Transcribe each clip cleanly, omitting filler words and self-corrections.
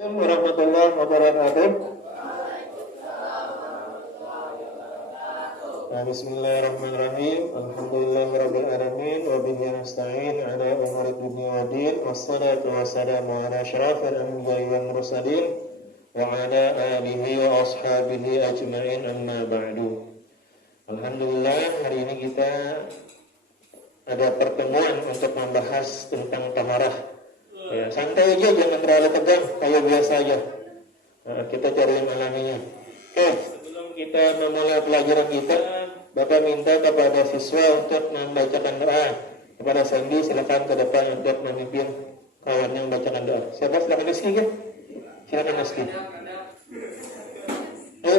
Warahmatullahi wabarakatuh. Bismillahirrahmanirrahim. Alhamdulillahirabbil alamin wa bihi nasta'in ala umuri dunya waddin. Wassalatu wassalamu ala asyrafil anbiya'i wal mursalin wa ala alihi wa ashabihi ajma'in, amma ba'du. Alhamdulillah, hari ini kita ada pertemuan untuk membahas tentang taharah. Ya, santai aja, jangan terlalu tegang, kayak biasa aja. Nah, kita cari yang alaminya. Oke, sebelum kita memulai pelajaran kita, Bapak minta kepada siswa untuk membacakan doa. Kepada Sandy, silakan ke depan untuk memimpin kawan yang membacakan doa. Siapa? Silakan Rizky ya? Silakan Rizky. Ayo,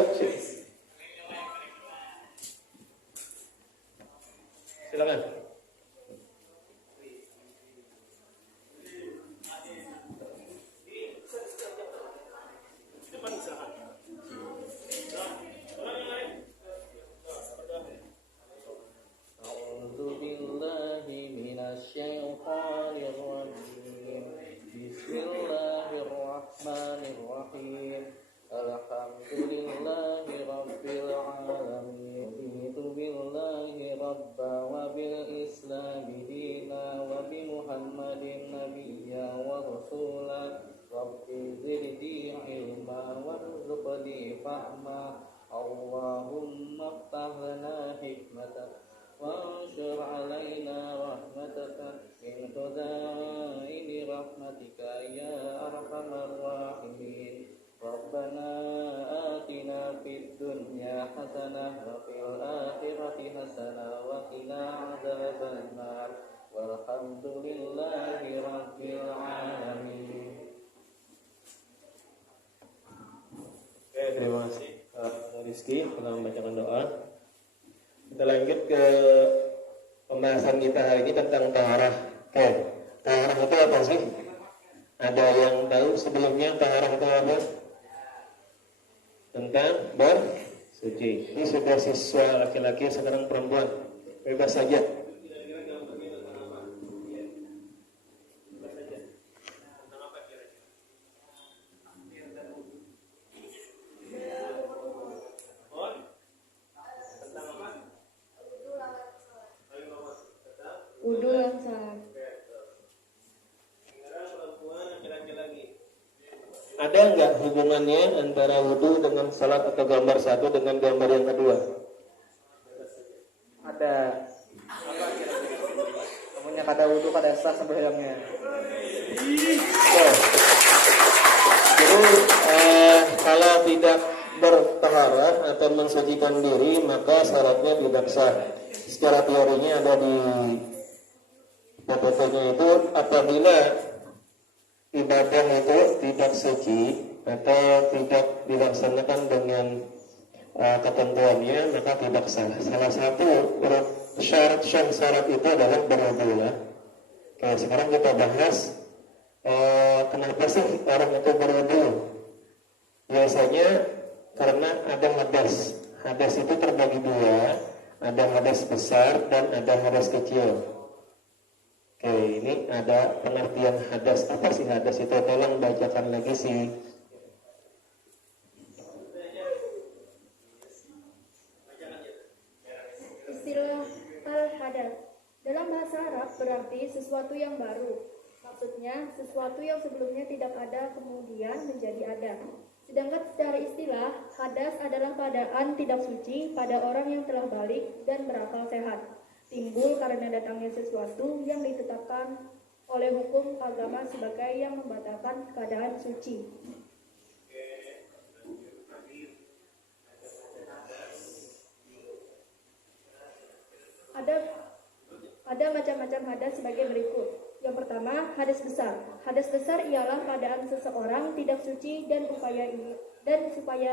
silakan. Bismillahirrahmanirrahim. Alhamdulillahi rabbil alamin. Raditu billahi rabba wa bil islami dina wa bi Muhammadin nabiyya wa rasula. Rabbi zidni ilma warzuqni fahma. Allahumma iftah lana hikmatan وانشر علينا رحمتك من خزائن رحمتك يا أرحم الراحمين ربنا آتنا في الدنيا حسنة وفي الآخرة حسنة وقنا عذاب النار والحمد لله رب العالمين. Terima kasih Rizky telah membacakan doa. Kita lanjut ke pembahasan kita hari ini tentang taharah. Oke, taharah itu apa sih? Ada yang tahu sebelumnya taharah itu apa? Tentang bersuci. Ini sudah siswa laki-laki, sekarang perempuan. Bebas saja. Wudu yang sah. Ada nggak hubungannya antara wudu dengan salat atau gambar satu dengan gambar yang kedua? Ada. Namanya kada wudu kada sah sembahyangnya. Jadi kalau tidak bertaharah atau mensucikan diri maka salatnya tidak sah. Secara teorinya ada di PPT-nya itu, apabila ibadah itu tidak suci atau tidak dilaksanakan dengan ketentuannya maka tidak sah. Salah satu syarat itu adalah berwudu. Oke, sekarang kita bahas kenapa sih orang itu berwudu? Biasanya karena ada hadas. Hadas itu terbagi dua, ada hadas besar dan ada hadas kecil. Oke, ini ada pengertian hadas. Apa sih hadas itu? Tolong bacakan lagi sih. Istilah al-hadas dalam bahasa Arab berarti sesuatu yang baru. Maksudnya sesuatu yang sebelumnya tidak ada kemudian menjadi ada. Sedangkan secara istilah, hadas adalah keadaan tidak suci pada orang yang telah balik dan berakal sehat. Timbul karena datangnya sesuatu yang ditetapkan oleh hukum agama sebagai yang membatalkan keadaan suci. Ada macam-macam hadas sebagai berikut. Yang pertama, hadas besar. Hadas besar ialah keadaan seseorang tidak suci dan supaya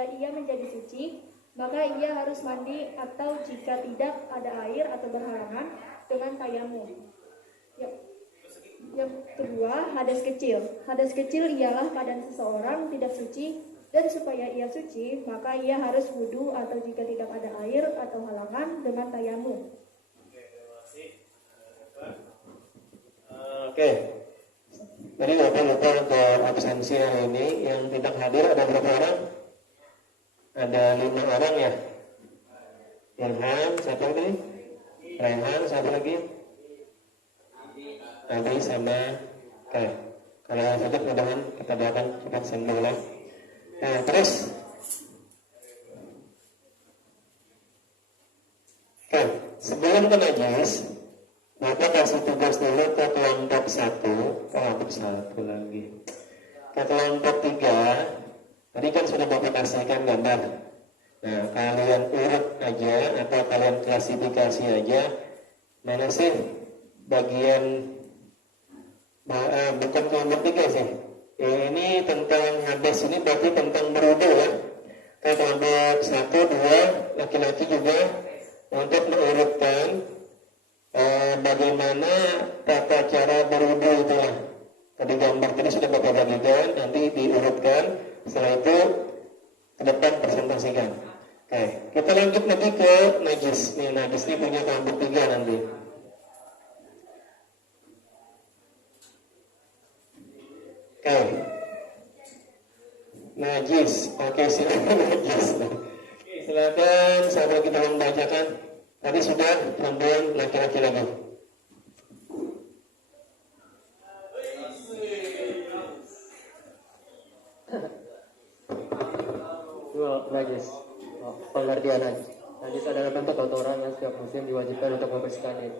ia menjadi suci, maka ia harus mandi atau jika tidak ada air atau berhalangan dengan tayamum. Yang kedua, hadas kecil. Hadas kecil ialah keadaan seseorang tidak suci dan supaya ia suci, maka ia harus wudu atau jika tidak ada air atau halangan dengan tayamum. Oke. Jadi Bapak lupa untuk absensi hari ini. Yang tidak hadir ada berapa orang? Ada 5 orang ya. Ilham, satu lagi? Rehan, satu lagi? Abi sama Oke. Kalau sakit mudahan kita doakan cepat sembuh lah. Nah terus Oke, sebelum ke najis, Bapak kasih tugas dulu ke kelompok 1, kelompok 1 lagi. Ke kelompok 3, tadi kan sudah Bapak kasihkan gambar. Nah, kalian urut aja atau kalian klasifikasi aja mana sih bagian bukan kelompok 3 sih. Ini tentang hadis ini berarti tentang berwudu ya. Kelompok 1, 2 laki-laki juga untuk mengurutkan bagaimana tata cara berwudu itu lah. Tadi gambar tadi sudah Bapak bagikan, nanti diurutkan. Setelah itu ke depan presentasikan. Oke, kita lanjut lagi ke najis. Nih najis ini punya kelompok 3 nanti. Oke, najis. Oke, silakan najis. Silakan sahabat kita membacakan. Tadi sudah perempuan laki-laki lagi. Dua najis. Pengertian najis adalah bentuk kotoran yang setiap muslim diwajibkan untuk membersihkannya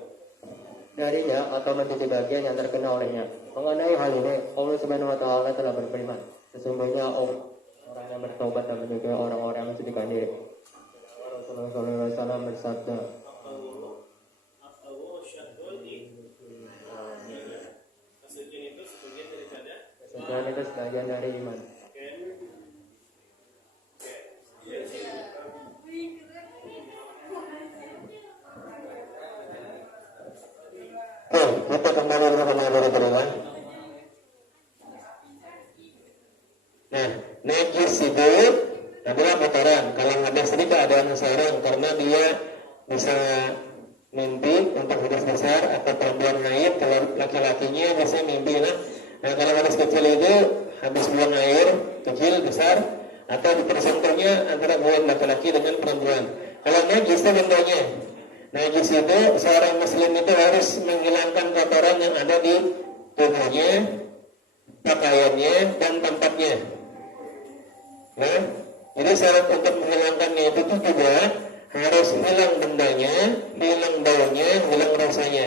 darinya atau mencuci bagian yang terkena olehnya. Mengenai hal ini, Allah Subhanahu wa taala telah berfirman, sesungguhnya orang yang bertobat dan menyukai orang-orang yang mensucikan diri. Rasulullah SAW bersabda, kesetiaan itu sebagian dari iman. Kita kembali ke berulang. Nah, najis itu adalah kotoran. Kalau ada sedikit keadaan sarang karena dia bisa mimpi untuk hadas besar atau perempuan haid. Kalau laki-lakinya biasanya mimpi lah. Nah, kalau hadas kecil itu habis buang air kecil besar atau dipersentuhnya antara buang laki-laki dengan perempuan. Kalau najis itu bentuknya. Najis itu seorang muslim itu harus menghilangkan kotoran yang ada di tubuhnya, pakaiannya, dan tempatnya. Nah, jadi syarat untuk menghilangkannya itu juga harus hilang bendanya, hilang baunya, hilang rasanya.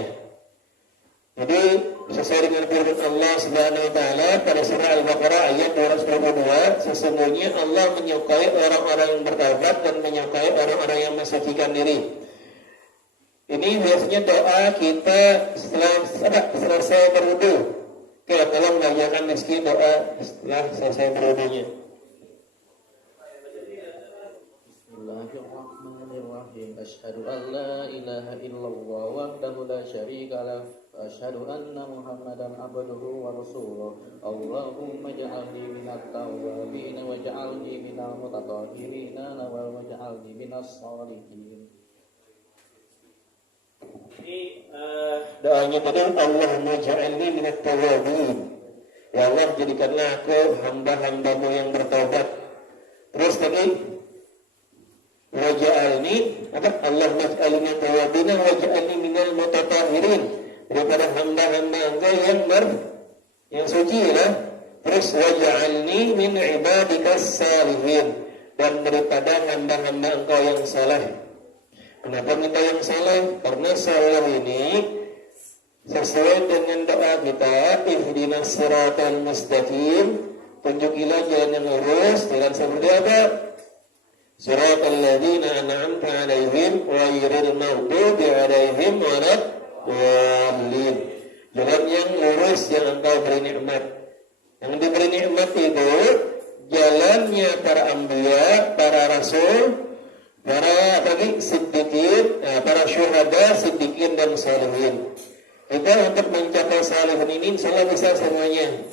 Jadi sesuai dengan firman Allah Subhanahu wa taala pada surah Al-Baqarah ayat 222, sesungguhnya Allah menyukai orang-orang yang bertaubat dan menyukai orang-orang yang mensucikan diri. Ini biasanya doa kita setelah selesai berwudu. Oke, tolong bacakan meski doa setelah selesai berwudunya. Bismillahirrahmanirrahim. Asyhadu an la ilaha illallah wahdahu la syarika lah. Asyhadu anna Muhammadan abduhu wa rasuluh. Allahumma ja'alni minat tawwabin wa ja'alni minal mutatahhirin wa ja'alni minas shalihin. Ini doanya tadi Allahumma ja'alni minat tawwabin. Ya Allah, jadikanlah aku hamba-hambamu yang bertobat. Terus tadi waja'alni Allahumma ja'alni minat tawwabin waja'alni minal mutatahhirin, daripada hamba-hamba engkau yang suci lah. Terus waja'alni min ibadikas salihin, dan daripada hamba-hamba engkau yang saleh. Kenapa minta yang saleh? Karena saleh ini sesuai dengan doa kita, ihdinas siratal mustaqim, tunjukilah jalan yang lurus. Jalan seperti apa? Siratal ladzina an'amta 'alaihim ghairil maghdubi 'alaihim waladdallin. Jalan yang lurus yang engkau beri nikmat. Yang diberi nikmat itu jalannya para anbiya, para rasul, para siddiqin, para syuhada, siddiqin dan salihin. Kita untuk mencapai salihin ini insyaallah bisa semuanya.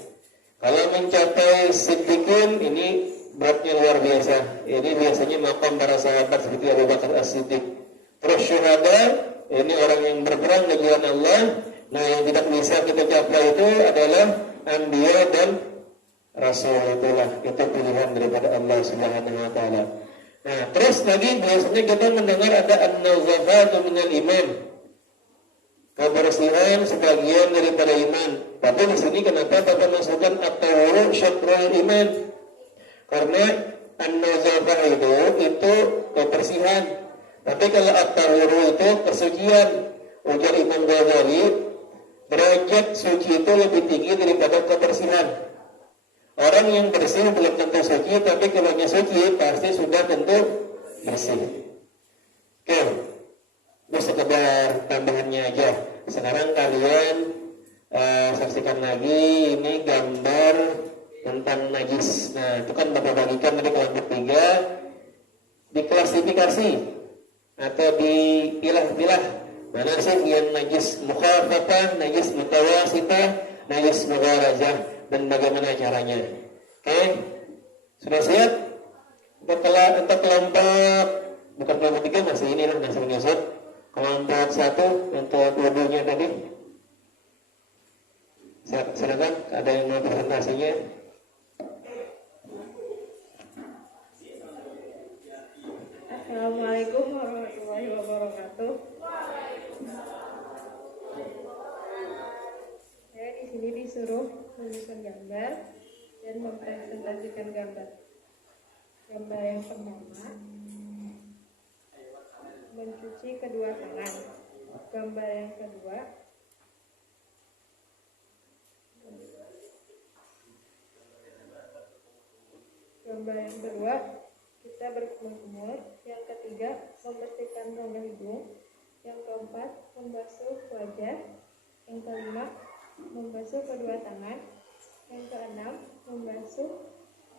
Kalau mencapai siddiqin ini beratnya luar biasa. Ini biasanya maqam para sahabat seperti Abu Bakar As-Siddiq. Terus syuhada, ini orang yang berperang di jalan Allah. Nah, yang tidak bisa kita capai itu adalah Anbiya dan Rasul, itu pilihan daripada Allah Subhanahu wa taala. Nah, terus lagi biasanya kita mendengar ada an-nazafatu minal iman. Kebersihan sebagian daripada iman. Tapi di sini kenapa Bapak masukkan at-tawuru syatrul iman? Karena an-nazafah itu kebersihan. Tapi kalau at-tawuru itu kesucian. Ujar Imam Ghazali, derajat suci itu lebih tinggi daripada kebersihan. Orang yang bersih belum tentu suci, tapi kalau yang suci pasti sudah tentu bersih. Oke, itu sekedar tambahannya aja. Sekarang kalian saksikan lagi ini gambar tentang najis. Nah, itu kan Bapak bagikan tadi kelompok 3, diklasifikasi atau dipilah-pilah. Mana sih yang najis mukhafafah, najis mutawasitah, najis mugharazah, dan bagaimana caranya? Oke, sudah siap? Untuk kelompok, bukan kelompok 3, masih ini lah, masih menyusut. Kelompok 1 untuk wudunya tadi. Silakan, ada yang mau presentasinya? Assalamualaikum warahmatullahi wabarakatuh. Saya di sini disuruh menunjukkan gambar dan mempresentasikan gambar. Gambar yang pertama, mencuci kedua tangan. Gambar yang kedua, kita berkumur-kumur. Yang ketiga, membersihkan rongga hidung. Yang keempat, membasuh wajah. Yang kelima, membasuh kedua tangan. Yang keenam, membasuh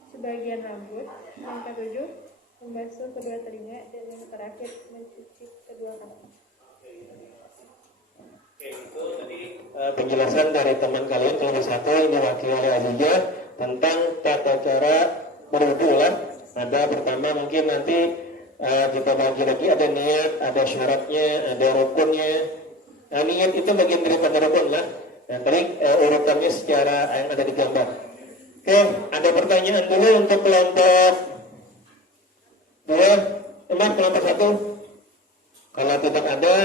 sebagian rambut. Yang ketujuh, membasuh kedua telinga. Dan yang terakhir, mencuci kedua kaki. Oke, itu tadi penjelasan dari teman kalian kelompok 1 yang diwakili oleh Azizah tentang tata cara berwudu lah. Ada pertama mungkin nanti kita bagi lagi, ada niat, ada syaratnya, ada rukunnya. Nah, niat itu bagian daripada rukun lah. Nah, tadi urutannya secara yang ada di gambar. Oke, ada pertanyaan dulu untuk kelompok 2, kelompok 1. Kalau tidak ada,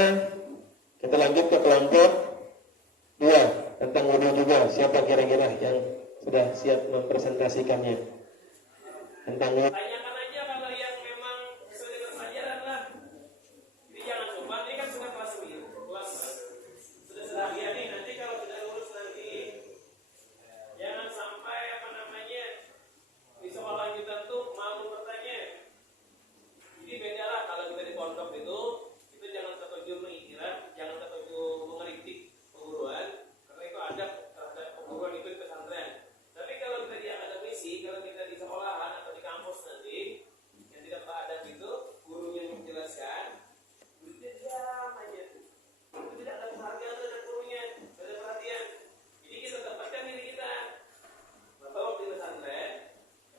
kita lanjut ke kelompok 2 tentang wudu juga. Siapa kira-kira yang sudah siap mempresentasikannya tentang wudu? Tanyakan aja kalau yang memang sesuai dengan pelajaran lah. Jadi jangan coba, ini kan sudah kelas 9, sudah ya nih. Nanti kalau sudah lulus nanti jangan sampai di sekolah lanjutan tuh malu bertanya. Jadi beda lah kalau kita di pondok itu, kita jangan tertuju mengikiran, jangan tertuju mengeritik perguruan, karena itu ada terhadap perguruan itu di pesantren. Tapi kalau kita di akademisi, kalau kita di sekolahan atau di kampus nanti yang tidak ada itu, gurunya menjelaskan, gurunya diam aja tuh. Itu tidak ada penghargaan terhadap gurunya, tidak ada perhatian. Jadi kita tempatkan diri kita. Maka waktu di pesantren,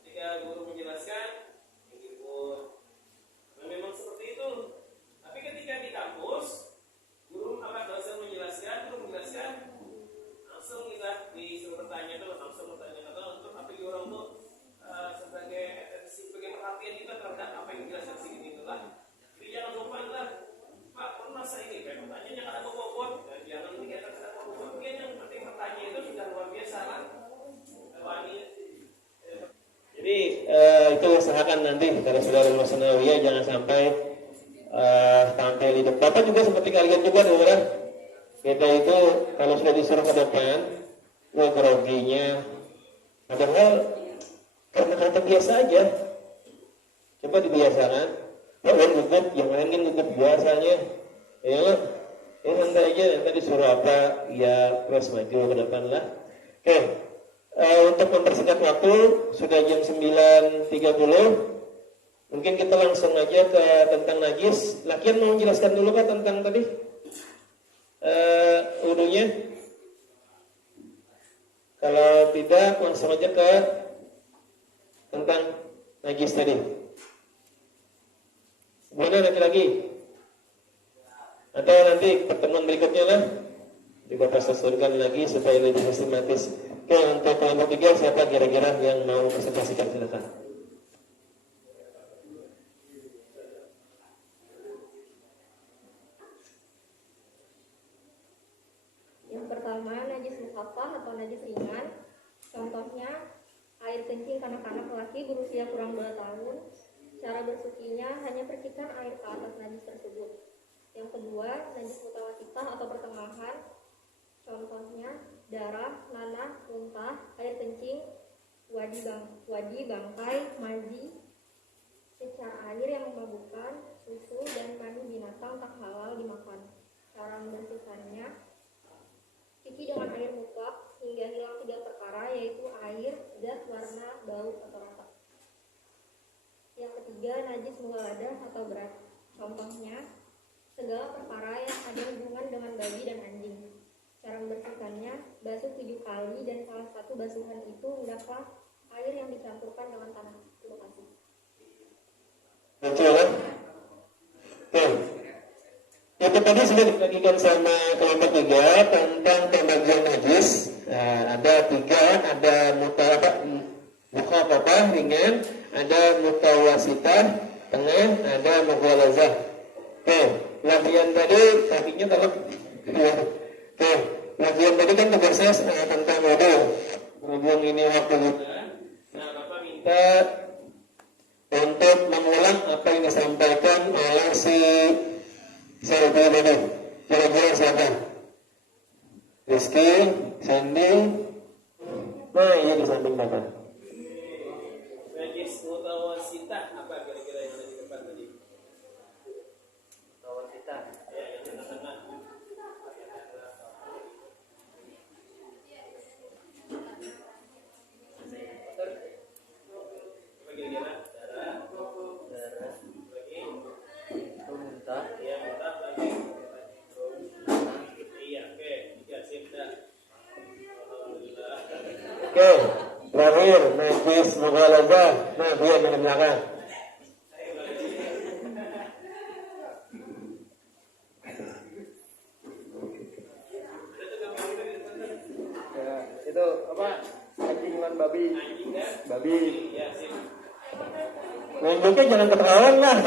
ketika guru menjelaskan, mengikut. Nah, memang seperti itu. Tapi ketika di kampus, dosen menjelaskan, langsung kita disuruh bertanya tuh, langsung bertanya untuk apa orang tuh sebagai perhatian kita terhadap apa yang dijelaskan sini itulah. Jadi jangan lupa lah, Pak, masa ini kayak pertanyaannya nggak ada bobot, jangan dikatakan ada bobot. Mungkin yang penting bertanya itu sudah luar biasa lah. Jadi itu usahakan nanti kalau sudah lulus sanawiyah jangan sampai tampil di depan. Bapak juga seperti kalian juga dulu kan. Kita itu kalau sudah disuruh ke depan, groginya. Padahal karena kata biasa aja. Coba dibiasakan. Yang lain gugup, yang lain kan gugup biasanya. Ya santai aja. Nanti disuruh apa, ya terus maju ke depan lah. Oke. Untuk mempersingkat waktu sudah jam 9.30. Mungkin kita langsung aja ke tentang najis. Lakian mau menjelaskan dulu Pak tentang tadi wudunya. Kalau tidak langsung aja ke tentang najis tadi. Mana lagi? Atau nanti pertemuan berikutnya lah. Bapak sesuaikan lagi supaya lebih sistematis. Oke, untuk kelompok 3 siapa kira-kira yang mau presentasikan, silakan. Yang pertama, najis mukhaffaf atau najis ringan. Contohnya, air kencing kanak-kanak laki berusia kurang 2 tahun. Cara bersucinya hanya percikan air ke atas najis tersebut. Yang kedua, najis mutawasitah atau pertengahan. Contohnya, darah, nanah, muntah, air kencing, wadi, bangkai, mazi, secar air yang memabukkan, susu, dan mani binatang tak halal dimakan. Cara membersihkannya, cuci dengan air mutlak hingga hilang 3 perkara, yaitu air, zat, warna, bau, atau rasa. Yang ketiga, najis mughaladah atau berat. Contohnya, segala perkara yang ada hubungan dengan babi dan anjing. Cara membersihkannya, basuh 7 kali dan salah satu basuhan itu hendaklah air yang dicampurkan dengan tanah. Terima kasih. Betul kan? Oke. Itu tadi sudah dibagikan sama kelompok 3 tentang pembagian najis. Nah, ada 3, ada mukhaffafah ringan, ada mutawasitah tengah, ada mughalazah. Oke, bagian tadi kakinya tolong. Oke, bagian tadi kan tugasnya tentang wudu. Berhubung ini waktu wudu. Nah, Bapak minta untuk mengulang apa yang disampaikan oleh si Selvi tadi. Kira-kira siapa? Rizky, Sandy. Nah, ini di samping Bapak. Najis mutawasitah apa kira-kira yang ada di depan tadi? Mutawasitah. Ya, yang di tengah-tengah. Apa kira-kira? Darah, lagi, Muntah. ya muntah lagi. Iya, oke, 3 sip dah. Alhamdulillah. Oke, terakhir najis mughalazah. Nah, dia yang belakang. Ya, itu apa? Anjing dengan babi. Anjing dan Babi. ya sip. Nunjuknya jangan ketahuan lah.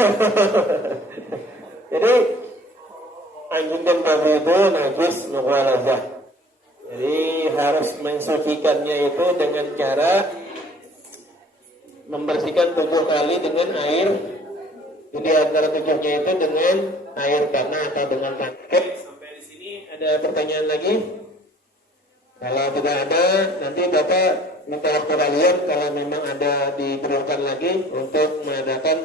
Jadi anjing dan babi itu najis mughalazah. Jadi harus mensucikannya itu dengan cara membersihkan 7 kali dengan air. Jadi antara 7-nya itu dengan air tanah atau dengan paket. Sampai di sini Ada pertanyaan lagi? Kalau tidak ada, nanti Bapak minta waktu kalian kalau memang ada diperlukan lagi untuk mengadakan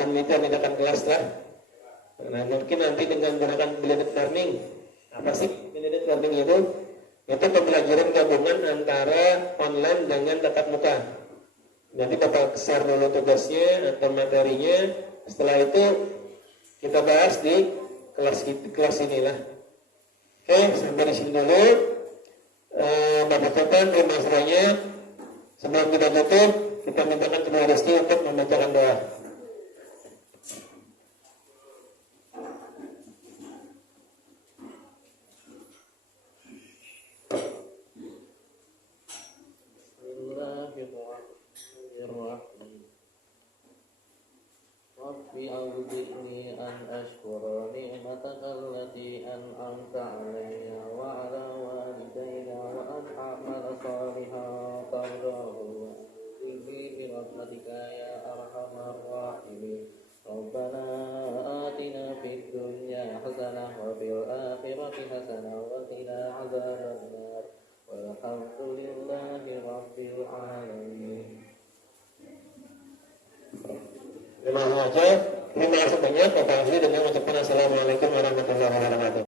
penelitian tindakan kelas lah. Nah, mungkin nanti dengan menggunakan blended learning. Apa sih blended learning itu? Itu pembelajaran gabungan antara online dengan tatap muka. Jadi Bapak share dulu tugasnya atau materinya. Setelah itu kita bahas di kelas inilah. Oke, sampai di sini dulu. Bapak Tuhan, terima kasihnya. Sebelum kita tutup, kita mintakan kepada Rizky untuk membacakan doa. Bismillahirrahmanirrahim. Rabbi a'udzini an ashkura ni'mataka allati an'amta 'alayya wa 'ala walidayya wa an a'mala shalihan tardahu wa a'udzu bi rahmatika ya arhamar rahimin. Rabbana atina fid dunya hasanah wa fil akhirati hasanah wa qina adzabannar. Walhamdulillahi rabbil alamin. Terima kasih banyak. Terima kasih banyak. Bapak Asli dengan mengucapkan Assalamualaikum warahmatullahi wabarakatuh.